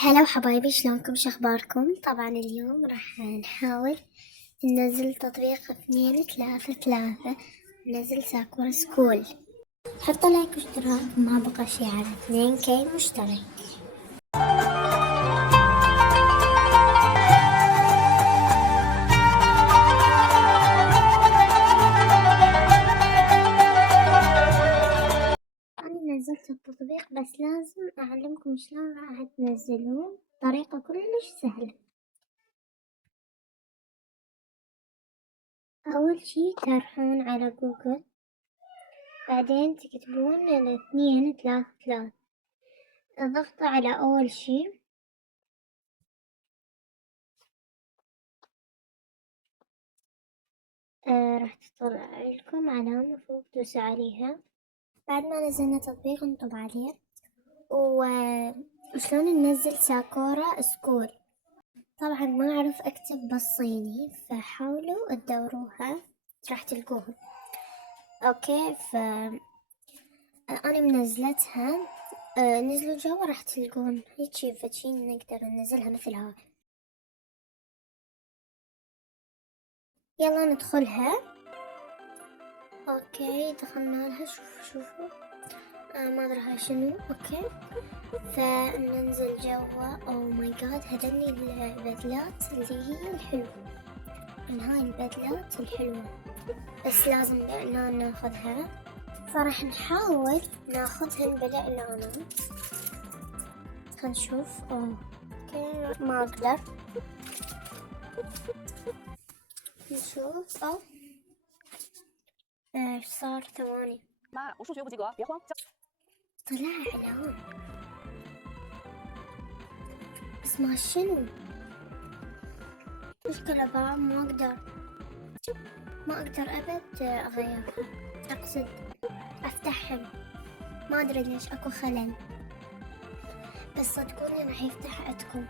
هلا وحبايبي، شلونكم؟ شخباركم؟ طبعا اليوم راح نحاول ننزل تطبيق 2-3-3. ننزل ساكورا سكول. حطوا لايك واشتراك، ما بقى شي على 2K مشترك. أنا نزلت التطبيق بس لازم أعلمكم شلون راح تنزلوه، طريقة كلش سهلة. أول شي تروحون على جوجل، بعدين تكتبون 2-3-3، اضغطوا على أول شي، راح تطلع لكم علامة فوق، دوسوا عليها. بعد ما نزلنا تطبيق نطب عليه. وشلون ننزل ساكورا سكول؟ طبعا ما أعرف أكتب بالصيني، فحاولوا تدوروها راح تلقوها. أوكي، أنا منزلتها. نزلوا جوا راح تلقون هيجي فشي نقدر ننزلها مثل هاي. يلا ندخلها. اوكي دخلنا لها. شوفوا ما ادري هاي شنو. اوكي فننزل جوا. او ماي جاد، هذني البدلات اللي هي الحلوة، من هاي البدلات الحلوة، بس لازم بإعلان ناخذها، فراح نحاول ناخذهن بالإعلانات. هنشوف. اوكي ما اقدر. نشوف. ايش صار؟ ثواني. 妈，我数学不及格，别慌。 طلع إعلان بس ما شنو مشكلة بقى. ما أقدر أبد أغيرها، أقصد أفتحهم. ما أدري ليش أكو خلل، بس صدقوني راح يفتح عندكم.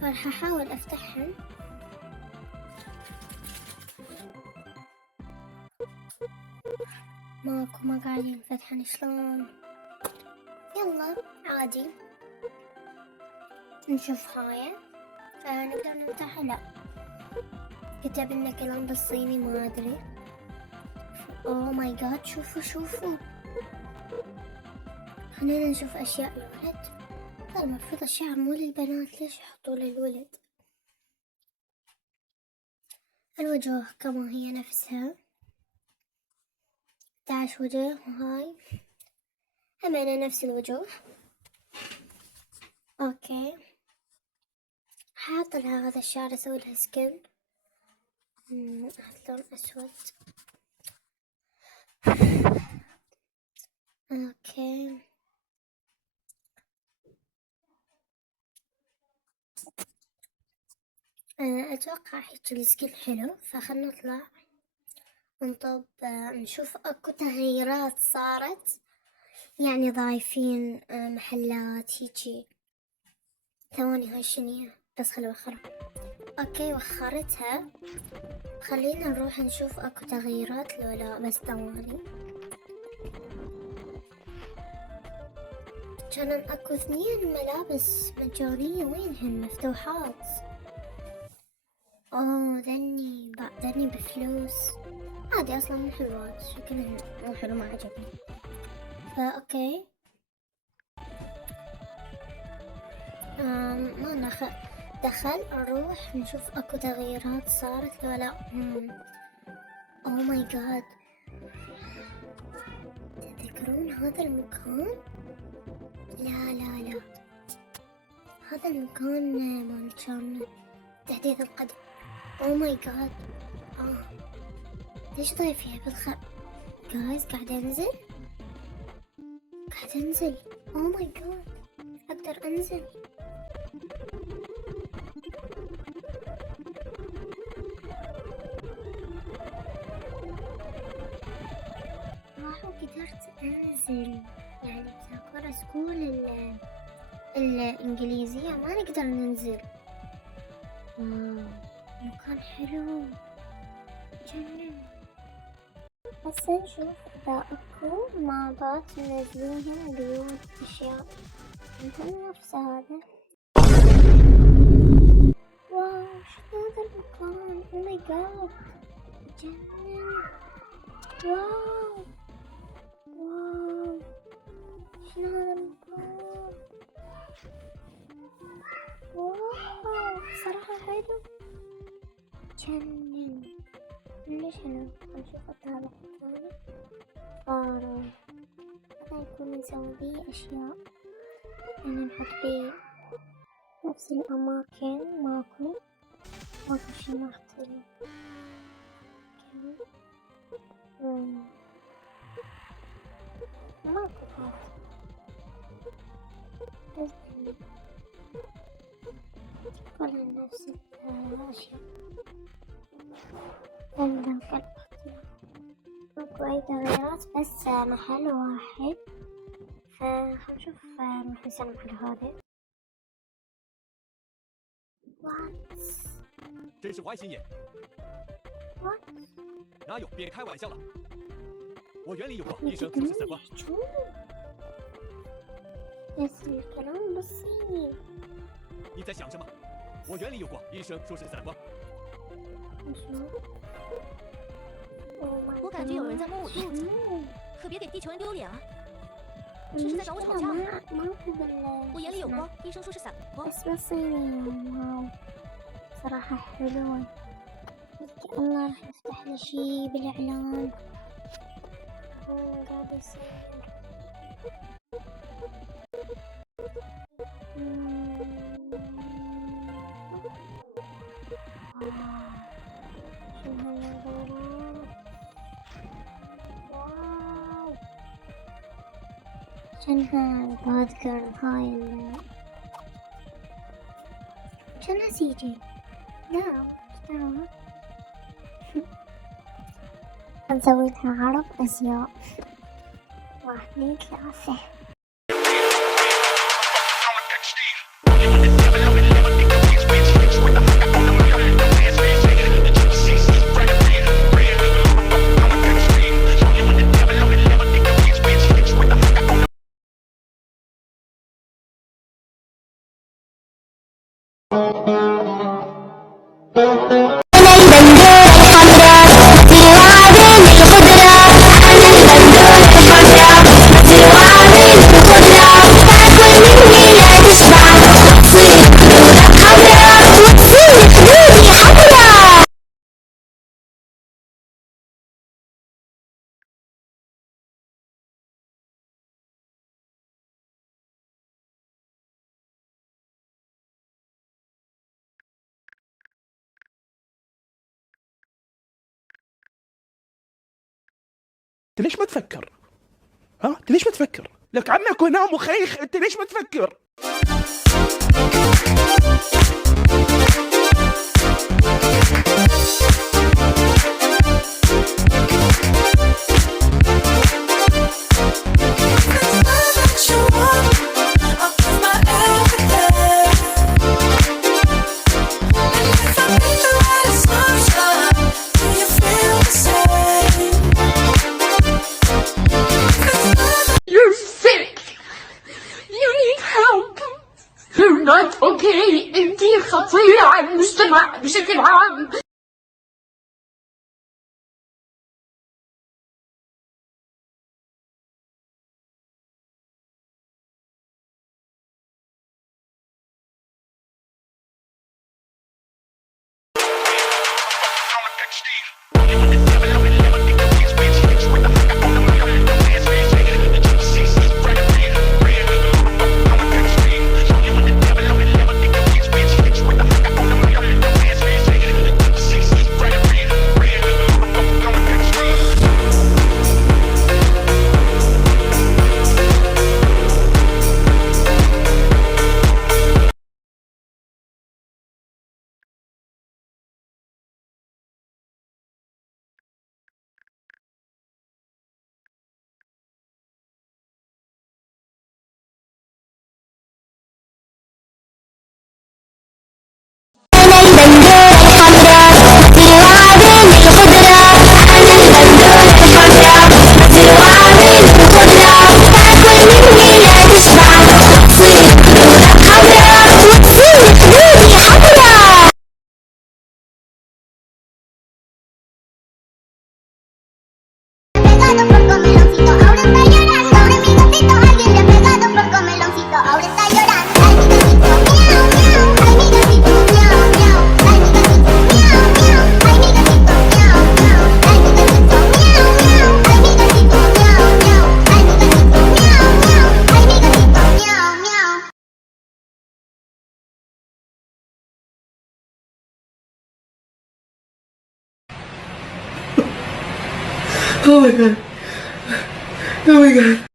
فراح أحاول أفتحهم. ما قاعدين ينفتحن. شلون؟ يلا عادي نشوف هاي. نقدر نفتحها؟ لا، كتب لنا كلام بالصيني ما أدري. اوه ماي جاد، شوفوا خلينا نشوف اشياء الولد. المفروض الشعر مو للبنات، ليش يحطوا للولد؟ الوجوه كما هي نفسها، 11 وجه، وهاي همينة نفس الوجوه. اوكي حاط لها هذا الشعر، اسوي لها سكن، احط لون اسود. اوكي اتوقع هيك السكن حلو، فخلنا نطلع نطب. نشوف اكو تغييرات صارت، يعني ضايفين محلات هيجي. ثواني هاي شنية، بس خلي وخرها. اوكي وخرتها. خلينا نروح نشوف اكو تغييرات لو لا، بس ثواني. كان اكو 2 ملابس مجانية، وينهن مفتوحات؟ اوه ذني بفلوس. عادي اصلا مو حلوات، شكلهن مو حلو، ما عجبني. اوكي ما دخل نروح نشوف اكو تغييرات صارت لو لا. اوه ماي جاد، تذكرون هذا المكان؟ لا هذا المكان مال كان تحديث القدم. اوه ماي جاد، ليش ضايفيها بالخر؟ جايز قاعدة انزل. اوه ماي جاد، اقدر انزل. قدرت انزل، يعني بساكورا سكول الانجليزية ما نقدر ننزل. مكان حلو جنن. هسه نشوف اذا شوفوا مابات منزلينهم بيوت أشياء مثل نفس هذا. واو شنو هذا المكان؟ او ماي جاد جنن. واو واو شنو هذا المكان؟ واو صراحة حلو جنن كلش حلو. نشوف الطابق الثاني. فارو هذا يكون نسوي بيه أشياء يعني نحط بيه نفس الأماكن. ماكو شي مختلف. ماكو فات بس كلها نفس الأشياء. عندهم كل اختلاف. ماكو أي تغييرات بس محل واحد. خلينا نشوف نروح نسلم على هذا. 真是坏心眼！ What？ 哪有？别开玩笑了！我园里有过，医生说是散光。 بس الكلام بسيط. 你在想什么？我园里有过，医生说是散光。 我感觉有人在摸我肚子，可别给地球人丢脸啊！这是在找我吵架吗？我眼里有光，医生说是散光。 بس بصيري واو صراحة حلوة. الله راح يفتح لي شي بالإعلان. قاعد يصير. شو هالنظارات؟ واو شنها البادجر هاي شنها سي جي. لا اشتراها. نسوي لها عرض أزياء. 1 2 3. انت ليش ما تفكر؟ ها؟ انت ليش ما تفكر؟ لك عمك ونام وخيخ، انت ليش ما تفكر؟ اوكي انتي خطيرة على المجتمع بشكل عام. my god. Oh my god.